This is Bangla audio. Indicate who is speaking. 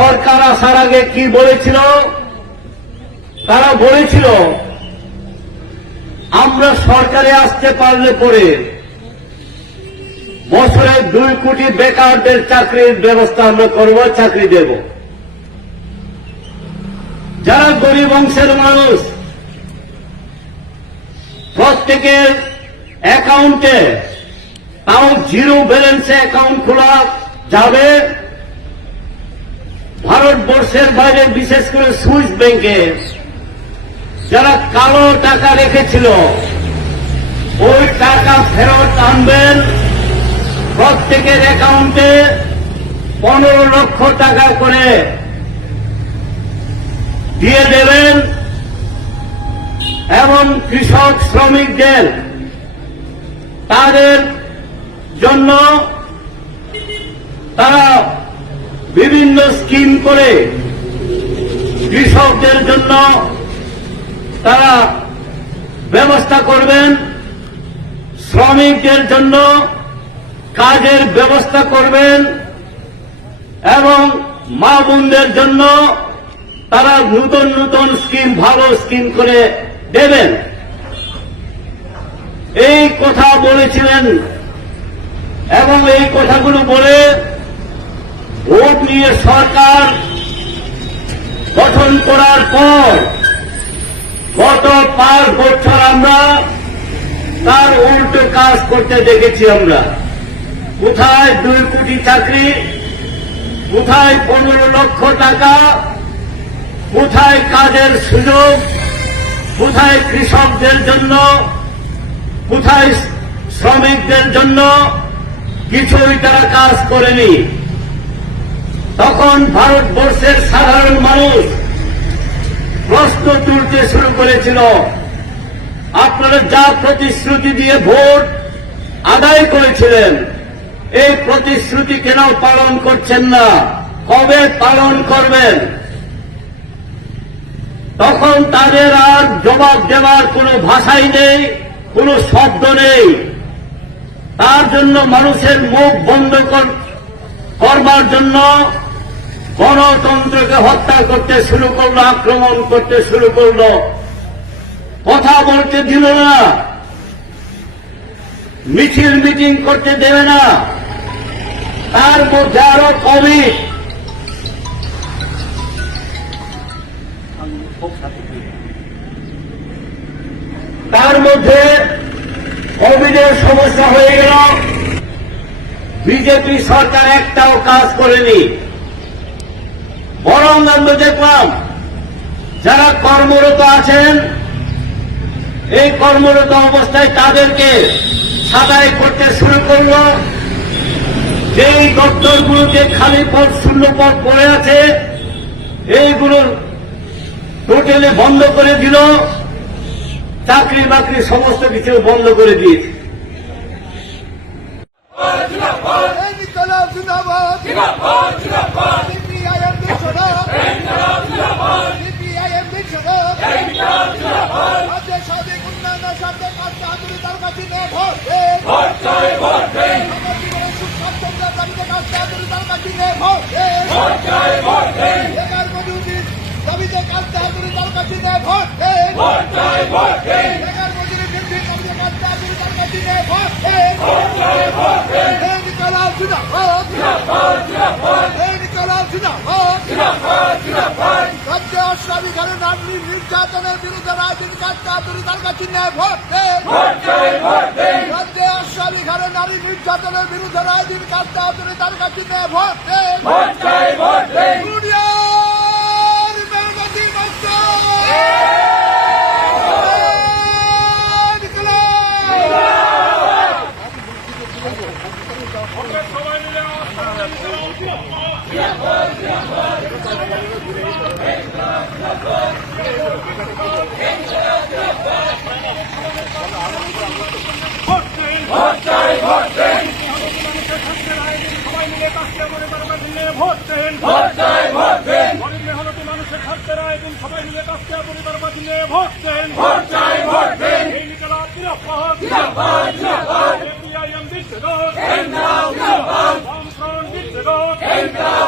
Speaker 1: সরকার আসার আগে কি বলেছিল? তারা বলেছিল, আমরা সরকারে আসতে পারলে পরে বছরে দুই কোটি বেকারদের চাকরির ব্যবস্থা আমরা করব, চাকরি দেব। যারা গরিব অংশের মানুষ, প্রত্যেকের অ্যাকাউন্টে তাও জিরো ব্যালেন্সে অ্যাকাউন্ট খোলা যাবে। ভারতবর্ষের বাইরে বিশেষ করে সুইস ব্যাংকে যারা কালো টাকা রেখেছিল, ওই টাকা ফেরত আনবেন। প্রত্যেকের অ্যাকাউন্টে পনেরো লক্ষ টাকা করে দিয়ে দেবেন। এবং কৃষক শ্রমিকদের তাদের জন্য তারা বিভিন্ন স্কিম করে কৃষকদের জন্য তারা ব্যবস্থা করবেন, শ্রমিকদের জন্য কাজের ব্যবস্থা করবেন এবং মা বোনদের জন্য তারা নতুন নতুন স্কিম, ভালো স্কিম করে দেবেন। এই কথা বলেছিলেন এবং এই কথাগুলো বলে ভোট নিয়ে সরকার গঠন করার পর গত পাঁচ বছর আমরা তার উল্টো কাজ করতে দেখেছি আমরা। কোথায় দুই কোটি চাকরি, কোথায় পনেরো লক্ষ টাকা, কোথায় কাজের সুযোগ, কোথায় কৃষকদের জন্য, কোথায় শ্রমিকদের জন্য, কিছুই তারা কাজ করেনি। তখন ভারতবর্ষের সাধারণ মানুষ প্রশ্ন তুলতে শুরু করেছিল, আপনারা যা প্রতিশ্রুতি দিয়ে ভোট আদায় করেছিলেন, এই প্রতিশ্রুতি কেন পালন করছেন না? কবে পালন করবেন? তখন তাদের আর জবাব দেওয়ার কোনো ভাষাই নেই, কোনো শব্দ নেই। তার জন্য মানুষের মুখ বন্ধ কর- করবার জন্য গণতন্ত্রকে হত্যা করতে শুরু করল, আক্রমণ করতে শুরু করল। কথা বলতে দিল না। মিছিল মিটিং করতে দেবে না। তার মধ্যে আরও কবি তার মধ্যে কোভিডের সমস্যা হয়ে গেল। বিজেপি সরকার একটাও কাজ করেনি। বরং আমরা দেখলাম, যারা কর্মরত আছেন, এই কর্মরত অবস্থায় তাদেরকে সাদাই করতে শুরু করল। যেই দপ্তরগুলোতে খালি পদ শূন্য পদ পড়ে আছে এইগুলো টোটালে বন্ধ করে দিল। চাকরি বাকরি সমস্ত কিছু বন্ধ করে দিয়েছে।
Speaker 2: ইনকলাব জিন্দাবাদ।
Speaker 3: জিন্দাবাদ জিন্দাবাদ।
Speaker 2: সিপিআইএম বিশ্বনাথ
Speaker 3: জিন্দাবাদ।
Speaker 2: সিপিআইএম বিশ্বনাথ
Speaker 3: জিন্দাবাদ।
Speaker 2: রাজ্যে সার্বিক উন্নয়নের স্বার্থে কাজ বাহাদুরি তার কাছে নিয়ে ভোট দে
Speaker 3: ভোট চাই ভোট দেন।
Speaker 2: আমার জীবনের সুখ স্বাচ্ছন্দ্যের দাবিতে কাজ বাহাদুরি তার কাছে নিয়ে ভোট দে
Speaker 3: ভোট চাই ভোট দেন।
Speaker 2: বেকার মজুরির দাবিতে কাজ বাহাদুরি তার কাছে নিয়ে ভোট দে
Speaker 3: ভোট চাই ভোট দেন।
Speaker 2: বেকার মজুরি বৃদ্ধি দাবিতে কাজ বাহাদুরি তার কাছে নিয়ে ভোট দে
Speaker 3: ভোট চাই ভোট দেন
Speaker 2: ইনকলাব জিন্দাবাদ
Speaker 3: জিন্দাবাদ জিন্দাবাদ।
Speaker 2: ইনকলাব জিন্দাবাদ
Speaker 3: জিন্দাবাদ জিন্দাবাদ।
Speaker 2: রাজ্যে অস্বাভাবিক হারে নারী নির্যাতনের বিরুদ্ধে রাজনীতি কাজটা তুলি তার কাছে ন্যায় ভোট দে।
Speaker 3: ভোট চাই ভোট দেন
Speaker 2: রাজ্যে অস্বাভাবিক হারে নারী নির্যাতনের বিরুদ্ধে রাজনীতি কাজটা তুলি তার কাছে ন্যায় ভোট দে।
Speaker 3: ভোট চাই ভোট দেন
Speaker 4: করে বারবার নিয়ে ভোট দেন।
Speaker 3: ভোট চাই ভোট দেন।
Speaker 4: গরিব মেহনতি মানুষের ছাত্রেরা এবং সবাই মিলে কাজটা করে বারবার নিয়ে ভোট দেন।
Speaker 3: ভোট চাই ভোট দেন।
Speaker 4: এই নিকলা জিরাফাত
Speaker 3: জিরাফাত
Speaker 1: জিরাফাত এপিআইএম দিচ্ছে দোষ এন্ড নাও জিরাফাত হোম ফ্রন্ট দিচ্ছে দোষ এন্ড নাও